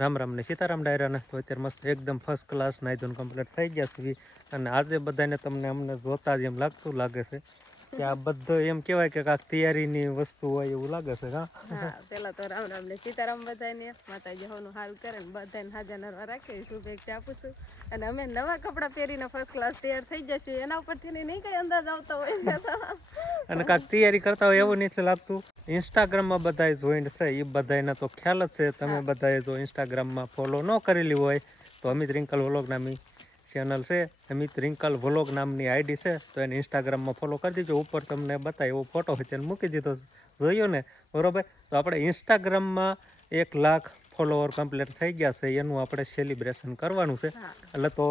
રામ રામ ને સીતારામ ડાયરાને તો અત્યારે મસ્ત એકદમ ફર્સ્ટ ક્લાસ નાઈ ધોન કમ્પ્લીટ થઈ ગયા છે. અને આજે બધાને તમને અમને જોતા જ એમ લાગતું લાગે છે. કે આ બધો એમ કહેવાય કે કાંઈક તૈયારીની વસ્તુ હોય એવું લાગે છે હા? પેલા તો રામ રામ ને સીતારામ બધાને માતાજી હોનું હાલ કરે ને બધાને હાજા નરવા રાખે શુભેચ્છા આપું છું. અને અમે નવા કપડાં પહેરીને ફર્સ્ટ ક્લાસ તૈયાર થઈ જશું એના ઉપરથી ને નહીં કઈ અંદાજ આવતો હોય અને કાંઈક તૈયારી કરતા હોય એવું નથી લાગતું. ઇન્સ્ટાગ્રામમાં બધાય જોઈન્ટ છે એ બધાને તો ખ્યાલ જ છે. તમે બધાએ જો ઇન્સ્ટાગ્રામમાં ફોલો ન કરેલી હોય તો અમિત રિંકલ વ્લોગ નામની ચેનલ છે અમિત રિંકલ વ્લોગ નામની આઈડી છે તો એને ઇન્સ્ટાગ્રામમાં ફોલો કરી દીજો. ઉપર તમને બતાય એવો ફોટો હોય તેને મૂકી દીધો. જોયો ને? બરોબર? તો આપણે ઇન્સ્ટાગ્રામમાં એક લાખ ફોલોવર કમ્પ્લીટ થઈ ગયા છે એનું આપણે સેલિબ્રેશન કરવાનું છે. એટલે તો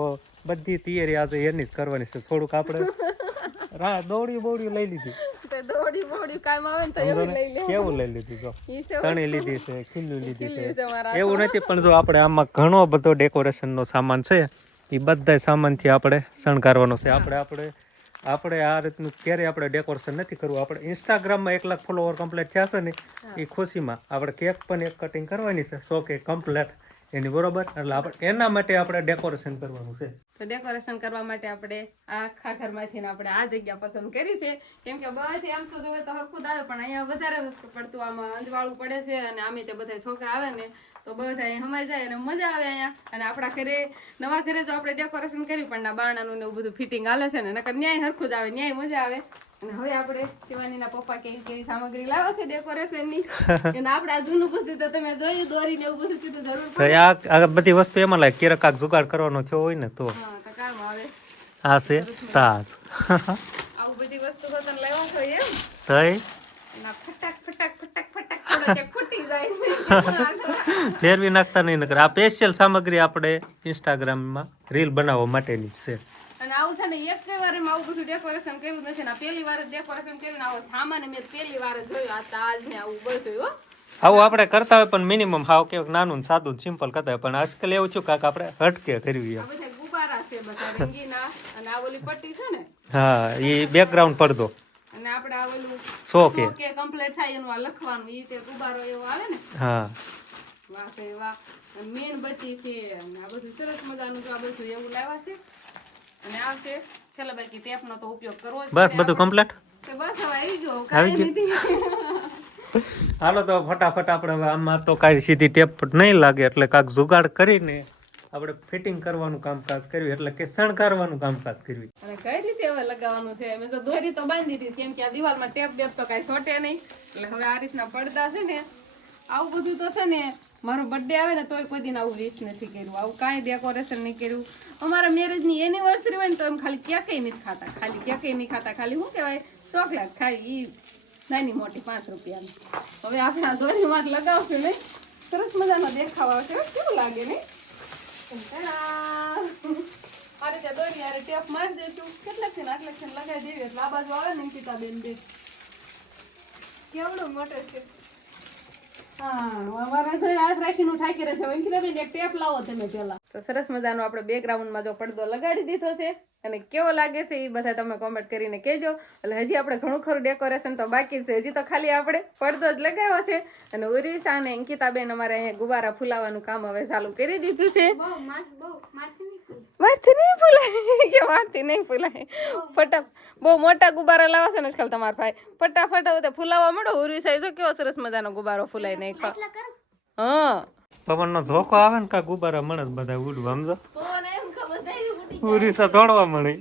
બધી તૈયારી આજે એની જ કરવાની છે. થોડુંક આપણે રા દોડી બોડી લઈ લીધી. દોડી બોડી કામ આવે ને તો એવું લઈ કેવું લઈ લીધું? જો તણી લીધી છે ખીલ્યું લીધી છે. એવું નથી પણ જો આપણે આમાં ઘણો બધો ડેકોરેશનનો સામાન છે એ બધા સામાનથી આપણે શણગારવાનો છે. આપણે આપણે આપણે આ રીતનું ક્યારેય આપણે ડેકોરેશન નથી કરવું. આપણે ઇન્સ્ટાગ્રામમાં એક લાખ ફોલોવર કમ્પ્લીટ થયા છે ને એ ખુશીમાં આપણે કેક પણ એક કટિંગ કરવાની છે. સો કે કમ્પ્લીટ એની બરોબર. એટલે આપણે, એના માટે આપણે ડેકોરેશન કરવાનું છે. તો ડેકોરેશન કરવા માટે આપણે આખા ઘરમાંથી આપણે આ જગ્યા પસંદ કરી છે. કેમ કે બધી આમ તો જોવે તો હરખું આવે, પણ અહીંયા વધારે પડતું આમાં અંજવાળું પડે છે અને આમે તે બધા છોકરા આવે ને તો બધા હમાઈ જાય અને મજા આવે અહીંયા. અને આપણા ઘરે નવા ઘરે જો આપણે ડેકોરેશન કર્યું પણ ના બાણાનું ને એવું બધું ફિટિંગ હાલે છે ને નકર ન્યાય હરખું જ આવે ન્યાય મજા આવે. અને હવે આપણે શિવાનીના પપ્પા કેવી કેવી સામગ્રી લાવે છે ડેકોરેશનની અને આપણે આ જૂનું બધું તો તમે જોયું દોરીને એવું બધું કીધું જરૂર આ બધી વસ્તુ એમાં લાગે ક્યારેક કાંક જુગાડ કરવાનો થયો હોય ને તો. હા કામ આવે. આ છે તાજ આવું બધી વસ્તુ તો તમે લેવા જોઈએ એમ તઈ ના ફટાક ફટાક ફટાક ફટાક થોડો કે ફૂટી જાય ફેરવી નાખતા નહીં નકર આ સ્પેશિયલ સામગ્રી આપણે ઇન્સ્ટાગ્રામમાં રીલ બનાવવા માટેની છે. અને આવું છે ને એક વાર આવું બધું ડેકોરેશન કર્યું નથી ને પહેલી વાર ડેકોરેશન કર્યું આવો સામાન મેં પહેલી વાર જોયું આ તાજ ને આવું બધું હો. આવું આપણે કરતા હોય પણ મિનિમમ હાવ કે નાનું સાદું સિમ્પલ કરતા હોય પણ આજકાલ એવું છું કાંક આપણે હટકે કરવી હા એ બેકગ્રાઉન્ડ પડદો અને આપણે આ ઓલું સો કે? સો કે કમ્પ્લીટ થાય એનું આ લખવાનું. ઈ તે ગુબારો એવો આવે ને? હા. વાહ ભાઈ વાહ. મીણબત્તી છે. અને આ બધું સરસ મજાનું જો આ બધું એવું લાવ્યા છે. અને આ છે છેલ્લા બાકી ટેપનો તો ઉપયોગ કરવો છે બસ બધું કમ્પ્લીટ બસ હવે આવી ગયો કાંઈ નથી. હાલો તો ફટાફટ આપણે હવે આમાં તો કાંઈ સીધી ટેપ નહીં લાગે એટલે કાંક જુગાડ કરીને આપણે ફિટિંગ કરવાનું કામકાજ કર્યું, એટલે કે શણગારવાનું કામકાજ કર્યું. અને કઈ રીતે હવે લગાવવાનું છે? મેં તો દોરી તો બાંધી દીધી કેમ કે આ દિવાલમાં ટેપ બેપ તો કાંઈ સોટે નહીં. એટલે હવે આ રીતના પડદા છે ને, આવું બધું તો છે ને, મારો બર્થડે આવે ને તોય કોઈ દિન આવું વિશ નથી કર્યું. આવું કાંઈ ડેકોરેશન નહીં કર્યું. અમારા મેરેજની એનિવર્સરી હોય ને તો એમ ખાલી ક્યાંકેય નથી ખાતા. ખાલી ક્યાંકેય નહીં ખાતા. ખાલી શું કહેવાય? ચોકલેટ ખાવી એ નાની મોટી પાંચ રૂપિયાની. હવે આપણે આ દોરીમાં લગાવશું નહીં સરસ મજાનો દેખાવ આવશે. કેવું લાગે નહીં? આ રીતે દોરી હારે ટેપ મારી દઈશું કેટલાક છે ને આટલાક છે લગાવી દેવી એટલે આ બાજુ આવે ને અંકિતા બેન બે. કેવડો મોટો છે. હા અમારે તો હાથ રાખીને ઠાકી રહે છે. એક ટેપ લાવો તમે પેલા તો સરસ મજાનો આપણે બેકગ્રાઉન્ડમાં જો પડદો લગાડી દીધો છે. અને કેવો લાગે છે એ બધા તમે કોમેન્ટ કરીને કહેજો. એટલે હજી આપણે ઘણું ખરું ડેકોરેશન તો બાકી છે. હજી તો ખાલી આપણે પડદો જ લગાવ્યો છે. અને ઉર્વિશા અને અંકિતાબેન અમારે અહીંયા ગુબારા ફૂલાવાનું કામ હવે ચાલુ કરી દીધું છે. વારથી નહીં ફૂલાય. કે વારથી નહીં ફૂલાય. ફટા બહુ મોટા ગુબારા લાવો છે ને આજકાલ તમારા ભાઈ. ફટાફટ હવે તો ફૂલાવા મળો ઉર્વિશા જો કેવો સરસ મજાનો ગુબારો ફૂલાઈ નાખ્યો હા. પવનનો ઝોકો આવે ને કા ગુબારા મળે બધા ઉડવા સમજો? ઉરીસા દોડવા મળી.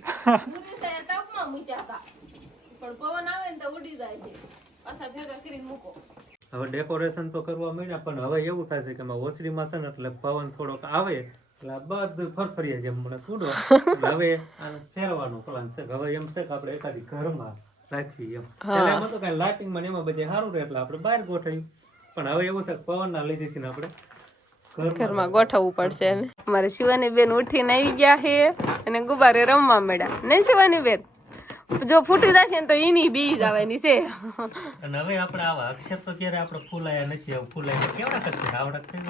હવે ડેકોરેશન તો કરવા મળ્યા પણ હવે એવું થશે કે એમાં ઓસરીમાં છે ને એટલે પવન થોડોક આવે એટલે આ બધું ફરફરિયા જેમ મને છોડો હવે આને ફેરવાનો પ્લાન છે હવે એમ છે કે આપણે એકાદી ઘરમાં રાખવી એમ. એટલે એમાં તો કાંઈ લાઇટિંગમાં એમાં બધે સારું રહે એટલે આપણે બહાર ગોઠવી પણ હવે એવું છે કે પવનના લીધેથી ને આપણે ઘરમાં ગોઠવવું પડશે મારે શિવાની બેન ઉઠીને આવી ગયા છે અને ગુબારે રમવા મળ્યા. નહીં શિવાની બેન? જો ફૂટી જશે ને તો એની બી જવાની છે. અને હવે આપણે આવા અક્ષર તો ક્યારે આપણે ફૂલાયા નથી. હવે ફૂલાય કેવડા કરશે? આવડત થઈ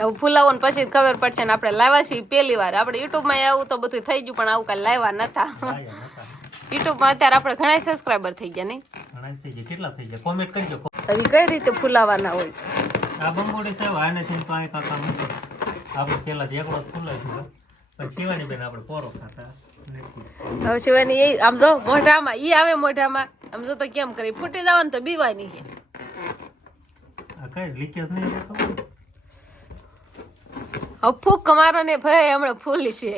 હવે ફૂલાવો ને પછી જ ખબર પડશે ને આપણે લાવ્યા છીએ પહેલી વાર. આપણે યુટ્યુબમાં આવું તો બધું થઈ ગયું પણ આવું કાંઈ લાવ્યા નતા. યુટ્યુબમાં અત્યારે આપણે ઘણા સબસ્ક્રાઈબર થઈ ગયા નહીં. ઘણા થઈ ગયા. કેટલા થઈ ગયા? કોમેન્ટ કરજો હવે કઈ રીતે ફૂલાવાના હોય? આ બંબોડી સાહેબ આનેથી તો અહીં કાકા મૂકો. આપણે પેલા એકડો ખુલ્લો છે પણ શિવાની બેન આપણે પોરો ખાતા હવે શિવાની એ આમ જો મોઢામાં ઈ આવે મોઢામાં. આમ જો તો કેમ કરી? ફૂટી જવાનું તો બીવાની છે. આ કઈ લીકેજ નહીં રહેતો? હવે ફૂક મારો ને ભાઈ હમણાં ફૂલી છે.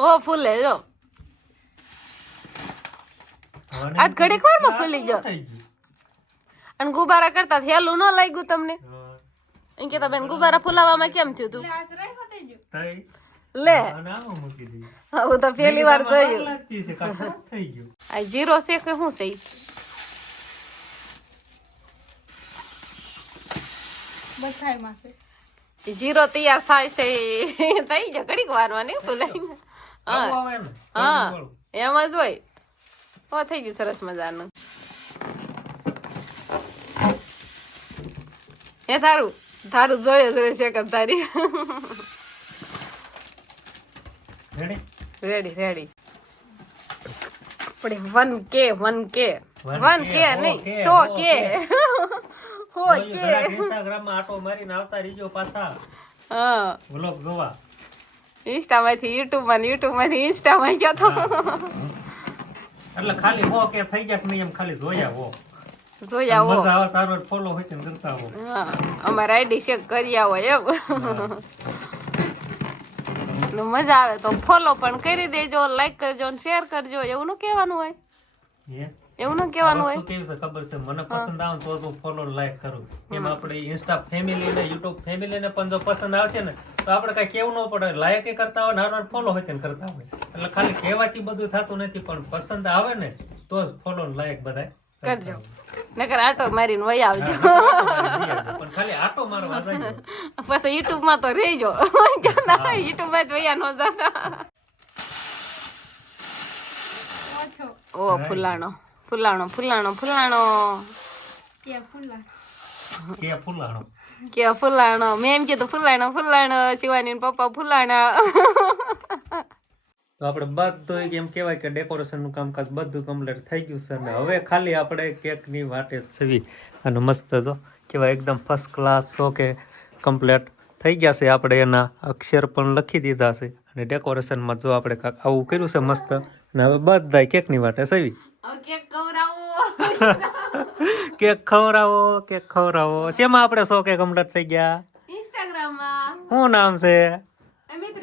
ઓ ફૂલે જો. આજ ઘડીક વારમાં ફૂલી ગયો. અને ગુબારા કરતા હેલું ન લાગ્યું તમને? એમ કેતા બેન ગુબારા ફુલાવવામાં કેમ થયું તું? લે. અને આમાં મૂકી દીધું. હું તો પહેલી વાર જોયું. છે કાં ખરાબ થઈ ગયું? આ જીરો છે કે શું છે? ઈ? બધાયમાં છે. ઈ જીરો તૈયાર થાય છે. થઈ જાય ઘડીક વારમાં નહીં ફૂલાઈને હા. વાળું. એમ. જ હોય. ઓ થઈ ગયું સરસ મજાનું. હે તારું તારું જોયો જ રહેશે કે તારી. Ready? રેડી રેડી આપણે વન કે વન કે. વન કે નહીં સો કે. હો કે. ઇન્સ્ટાગ્રામ માં આટો મારીને આવતા રહીજો પાછા. હા. વ્લોગ જોવા. ઇન્સ્ટા માંથી યુટ્યુબમાં યુટ્યુબમાંથી ઇન્સ્ટા ઇન્સ્ટામાં ગયો તો. એટલે ખાલી હો કે થઈ ગયા કે નહીં એમ ખાલી જોયા હો. જોઈ આવો. મજા આવે તારો ફોલો હોય તેમ કરતા આવો. હા અમારે આઈડી શેક કરી આવો એમ. મજા આવે તો ફોલો પણ કરી દેજો લાઈક કરજો ને શેર કરજો એવું નું કહેવાનું હોય? એવું ન કહેવાનું હોય? કેવી છે ખબર છે? મને પસંદ આવે તો તો ફોલો લાઈક કરું. એમ આપણે ઇન્સ્ટા ફેમિલી ને યુટ્યુબ ફેમિલી ને પણ જો પસંદ આવશે ને તો આપણે કઈ કેવું ન પડે. લાયક કરતા હોય ને હારવાર ફોલો હોય તેને કરતા હોય. એટલે ખાલી કહેવાથી બધું થતું નથી પણ પસંદ આવે ને તો જ ફોલો લાયક બધાય કરજો. નકર આટો મારીને વહી આવજો. પણ ખાલી આટો મારવા જાય પછી યુટ્યુબમાં તો રહેજો. યુટ્યુબમાં જ વયા નો જાતા. ઓ ફુલાણો ફુલાણો ફુલાણો ફુલાણો. કે ફૂલા કે ફૂલાણો. કે ફુલાણો. મેં એમ કીધું ફુલાણો ફુલાણો શિવાની પપ્પા ફુલાણા. તો આપણે બધું એમ કહેવાય કે ડેકોરેશનનું કામકાજ બધું કમ્પ્લીટ થઈ ગયું છે અને હવે ખાલી આપણે કેકની વાટે છવી અને મસ્ત જો કેવાય એકદમ ફર્સ્ટ ક્લાસ સો કે કમ્પ્લીટ થઈ ગયા છે. આપણે એના અક્ષર પણ લખી દીધા છે અને ડેકોરેશનમાં જો આપણે આવું કર્યું છે મસ્ત અને હવે બધાય કેકની વાટે છવી. કેક ખવરાવો કેક ખવડાવો કેક ખવડાવો. શેમાં આપણે સો કે કમ્પ્લીટ થઈ ગયા? ઇન્સ્ટાગ્રામમાં શું નામ છે? અમિત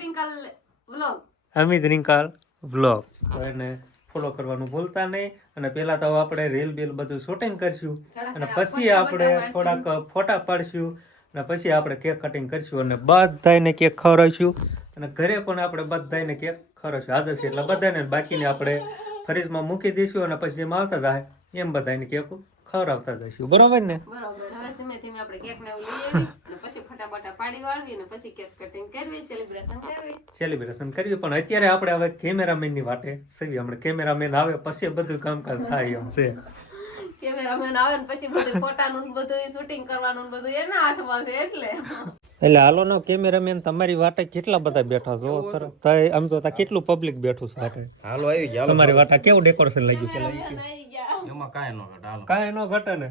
વ્લોગ અમિત રિંકાલ વ્લોગ તો એને ફોલો કરવાનું ભૂલતા નહીં. અને પહેલાં તો આપણે રીલ બીલ બધું શૂટિંગ કરશું. અને પછી આપણે થોડાક ફોટા પાડશું. અને પછી આપણે કેક કટિંગ કરશું અને બધાને કેક ખવડાવશું. અને ઘરે પણ આપણે બધાને કેક ખવડાવશું. હાજર છે એટલે બધાને બાકીને આપણે ફ્રીજમાં મૂકી દઈશું અને પછી જેમ આવતા થાય એમ બધાને કેક ખવડાવતા જઈશું. બરાબર ને? બરાબર. હવે ધીમે ધીમે આપણે કેક ને ફટાફટા પાડી વાળવી અને પછી કેક કટિંગ કરવી સેલિબ્રેશન કરવી. સેલિબ્રેશન કર્યું પણ અત્યારે આપણે હવે કેમેરામેનની વાટે સેવી. હમણાં કેમેરામેન આવે પછી બધું કામકાજ થાય એમ છે. કેમેરામેન આવે ને પછી બધું ફોટાનું ને બધું શૂટિંગ કરવાનું ને બધું એના હાથમાં છે એટલે. એટલે હાલો ને કેમેરામેન તમારી વાટે કેટલા બધા બેઠા છો? ખરો આમ તો કેટલું પબ્લિક બેઠું છે વાટે? હાલો આવી ગયા તમારી વાટા કેવું ડેકોરેશન લાગ્યું પેલા. એમાં કાંઈ ન ઘટે હાલો. કાંઈ નો ઘટે ને?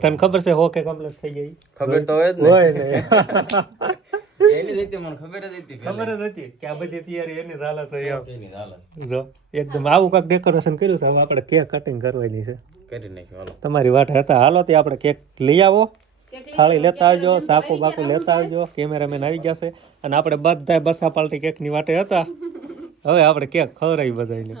તને ખબર છે હો કે કમ્પ્લીટ થઈ ગઈ? ખબર તો હોય જ હોય ને. ને એની જ હતી મને ખબર જ હતી ખબર જ હતી કે આ બધી તૈયારી એની ચાલે છે એની હાલો જો એકદમ આવું કાંઈક ડેકોરેશન કર્યું છે? હવે આપણે કેક કટિંગ કરવાની છે. કરી નાખ્યું હાલો. તમારી વાટે હતા. હાલો તે આપણે કેક લઈ આવો. થાળી લેતા આવજો સાકુ બાકુ લેતા આવજો કેમેરામેન આવી જશે અને આપણે બધા બસા પાલટી કેકની વાટે હતા. હવે આપણે કેક ખવડાવી બધાને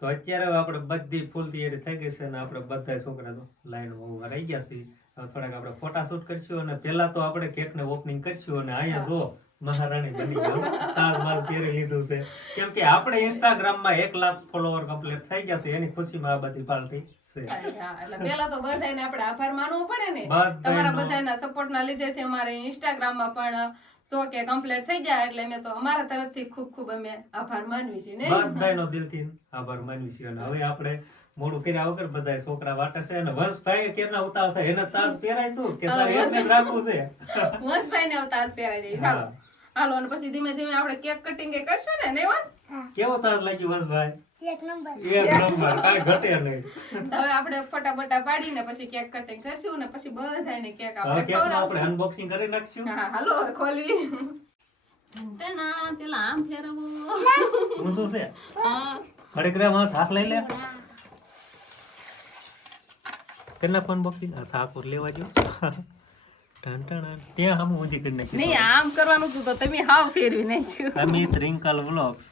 તો અત્યારે હવે આપણે બધી ફૂલ તૈયારી થઈ ગઈ છે અને આપણે બધા છોકરા તો લાઈન ઊભા રહી ગયા છીએ. હવે થોડાક આપણે ફોટા શૂટ કરશું અને પહેલા તો આપણે કેક ને ઓપનિંગ કરશું અને અહીંયા જો મહારાણી બની ગયો તાજ બાજ પહેરી લીધું છે. કેમ કે આપણે ઇન્સ્ટાગ્રામમાં એક લાખ ફોલોવર કમ્પ્લીટ થઈ ગયા છે. એની ખુશીમાં આ બધી પાર્ટી છે એટલે પેલા તો બધાને આપણે આભાર માનવો પડે ને. તમારા બધાના સપોર્ટ ના લીધેથી અમારે ઇન્સ્ટાગ્રામમાં પણ સો કે કમ્પ્લીટ થઈ ગયા એટલે મેં તો અમારા તરફથી ખૂબ ખૂબ અમે આભાર માનવી છીએ ને? બધાયનો દિલથી આભાર માનવી છીએ. અને હવે આપણે મોડું કર્યા વગર બધાય છોકરા વાટે છે. અને વંશભાઈ કેરના ઉતાવળ થાય? એને તાજ પહેરાય તું કે તારે એને રાખવું છે? વંશભાઈ ને અવતાર પહેરાય દે ચાલો. હાલો અને પછી ધીમે ધીમે આપણે કેક કટિંગ કરશું ને ને વંશ? કેવો તાજ લાગ્યું વંશભાઈ? એક નંબર. એક નંબર. કાંઈ ઘટે નહીં. હવે આપણે ફટાફટા પાડીને પછી કેક કટિંગ કરશું ને પછી બધાને કેક આપણે કેકનું આપણે અનબોક્સિંગ કરી નાખશું. હા હાલો ખોલવી. ટણા, પેલા આમ ફેરવો. ઊંધું છે? ઘડીક રે માં શાક લઈ લે. કેટલા ફોન બોક્સિંગ આ શાક ઓર લેવા જો ત્યાં હમ ઊંધી કરી નાખી. નહીં આમ કરવાનું હતું તો તમે હાવ ફેરવી નાખ્યું. અમિત રિંકલ વ્લોગ્સ.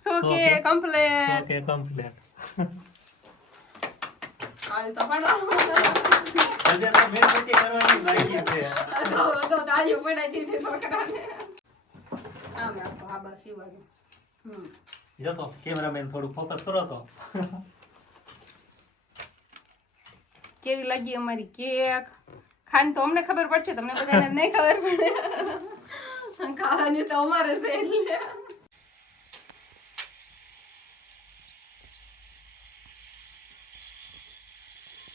સો કે કે? કમ્પ્લેટ ઓકે કમ્પ્લીટ હાલ તો પાડો હજાર તો મહેનત કરવાની બાકી છે અધો અધો તાળીઓ પડાઈ દીધી છોકરાને આમ રાખો આ બસ ઈ બાજુ હમ જો તો કેમેરામેન થોડું ફોકસ કરો તો કેવી લાગી અમારી કેક ખાન તો અમને ખબર પડશે તમને બધાને નહીં ખબર પડે ખાવાની તો અમારે છે એટલે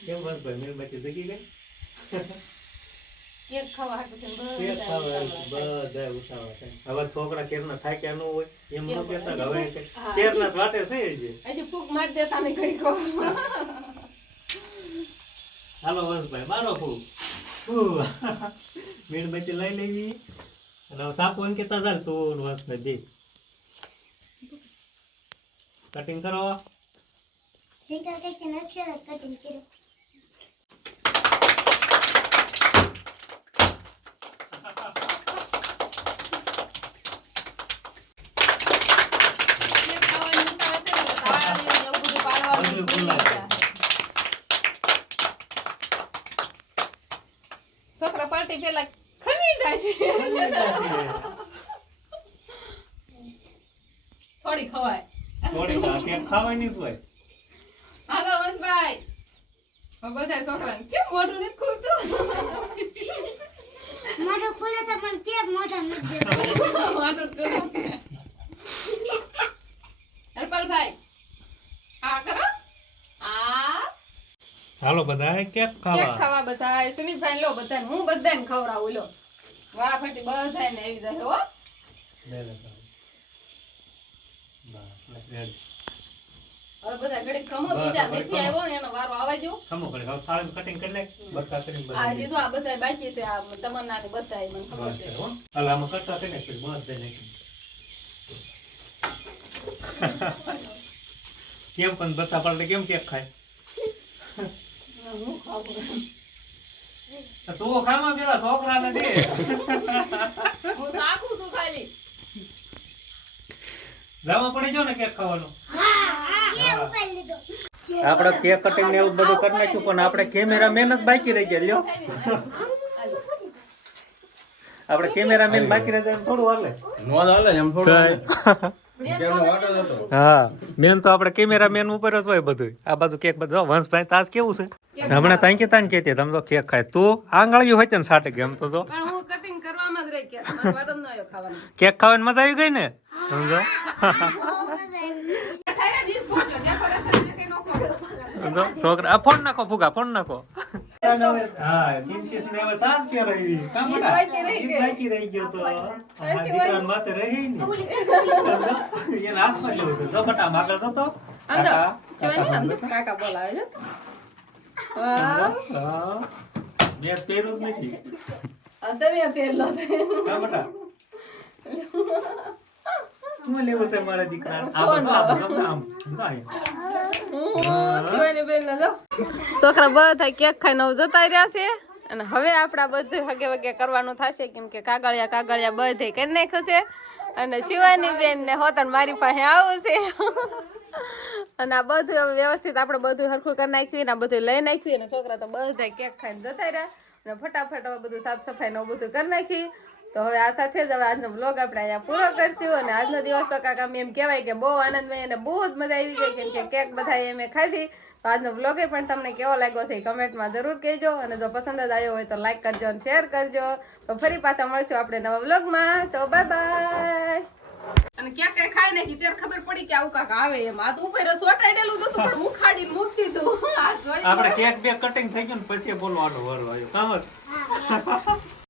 કેમ બસ ભાઈ? મેં બાકી જગી ગઈ? કેક ખાવા હાટુ થઈને કેક ખાવા બધા ઉતાવળા છે હવે છોકરા કેરના થાય કે ન હોય એમ ન કહેતા હવે કેરના વાટે છે જ હજી ફૂક મારી દેતા ને ઘડી કો હાલો વંશભાઈ મારો ફૂ. ફૂ મીણબત્તી લઈ લેવી. અને સાપો એમ કેતા ચાલ તું ને વંશભાઈ બે કટિંગ કરો. કટિંગ કર્યું કેક ખાવાની ઉતાવળ છે ને તાળી ને એવું બધું પાડવાનું બધું ભૂલી ભૂલાય. ગયા. પાર્ટી પેલા ખમી જાય છે થોડી ખવાય. થોડી કે ખવાય ખાવાની જ હોય હાલો વંશભાઈ. બધા છોકરાને કેમ મોઢું નથી ખુલતું મોઢું ખુલે તો પણ કેમ મોઢા નથી દેતો મોઢું જ ખુલે છે. હરપાલભાઈ આ કરો આ હાલો બધા કેક કેક ખાવા? ખાવા બધાય? સુમિતભાઈ લો બધા હું બધાને ખવડાવું લો. વાળા ફરતી બધાને આવી જશે હો. લે લે ખાવા. હવે બધા ઘડીક ખમો બીજા બરાબર, આવ્યો ને એનો વારો હવે કટિંગ કરી નાખ બરકા આ બધા જો આ બધા બાકી છે આ તમન્ના ને બધાય મને ખબર છે. હો. હાલ આમાં કરતા કરી નાખ પછી બસ દઈ નાખી કેમ પણ બસા પાડે કેમ કેક ખાય? ખાવું તું ખામાં પેલા છોકરાને દે હું સાકું છું ખાલી. જાવા પડી જો ને કેક ખાવાનું? આપણે કેક કટિંગ ને એવું બધું કરી નાખ્યું પણ આપણે કેમેરા મેન જ બાકી રહી ગયા લ્યો. આપણે કેમેરા મેન બાકી રહી જાય થોડું હાલે. નો હાલે એમ થોડું હા મેન તો આપણે કેમેરા મેન ઉપર જ હોય બધું આ બાજુ કેક બધું. વંશભાઈ તાસ કેવું છે? હમણાં તાંકી તાન કેતી તમે તો કેક ખાય. તું આંગળીયું હોય ને સાટે ગેમ તો જો. પણ હું કટિંગ કરવામાં જ રહી કે મારો વાદ જ ન આવ્યો ખાવાનો. કેક ખાવાની મજા આવી ગઈ ને? સમજો સમજો છોકરા ફોન નાખો ફુગા ફોન નાખો. હા કિંચિત ને હવે તાસ કે રહી કામ ઈદ બટા? બાકી રહી ઈદ ગઈ. બાકી રહી ગયો તો આ દીકરાને માથે રહી ને એને હાથમાં લેવું છે જો બટા માગલ જતો આમ તો કાકા, જોવાની કાકા આમ તો સમજો. કાકા બોલાવે છે વાહ હા મેં પહેર્યું જ નથી આ તમે પહેરલો હા બટા શું લેવું છે મારા દીકરાને? આ ફોન બધું, આ બધું, આમ, જો છોકરા બધા કેક ખાઈને જતા રહ્યા છે. અને હવે આપણા બધું હગે વગે કરવાનું થશે કેમ કે કાગળિયા કાગળિયા બધે કરી નાખ્યું છે અને શિવાની બેન ને હોતન મારી પાસે આવું છે અને આ બધું હવે વ્યવસ્થિત આપણે બધું હરખું કરી નાખ્યું ને આ બધું લઈ નાખ્યું અને છોકરા તો બધા કેક ખાઈને જતા રહ્યા. અને ફટાફટ બધું સાફ સફાઈ ને બધું કરી નાખી. તો હવે આ સાથે જ હવે આજનો બ્લોગ આપણે અહીંયા પૂરો કરશું અને આજનો દિવસ તો કાકા એમ કહેવાય કે બહુ આનંદમય અને બહુ જ મજા આવી ગઈ કેમ કે કેક બધા એમ ખાધી તો આજનો બ્લોગ પણ તમને કેવો લાગ્યો છે એ કમેન્ટમાં જરૂર કહેજો અને જો પસંદ જ આવ્યો હોય તો લાઈક કરજો અને શેર કરજો. તો ફરી પાછા મળશું આપણે નવા બ્લોગમાં તો બાય બાય અને ક્યાં કઈ ખાઈ નાખી ત્યારે ખબર પડી કે આવું કાક આવે એમ. આ તો ઉપર સોટાડેલું હતું પણ મુખાડીને મૂકી દીધું આ જોઈ આપણે કેક બે કટિંગ થઈ ગયું ને પછી બોલવાનો વારો આવ્યો કામ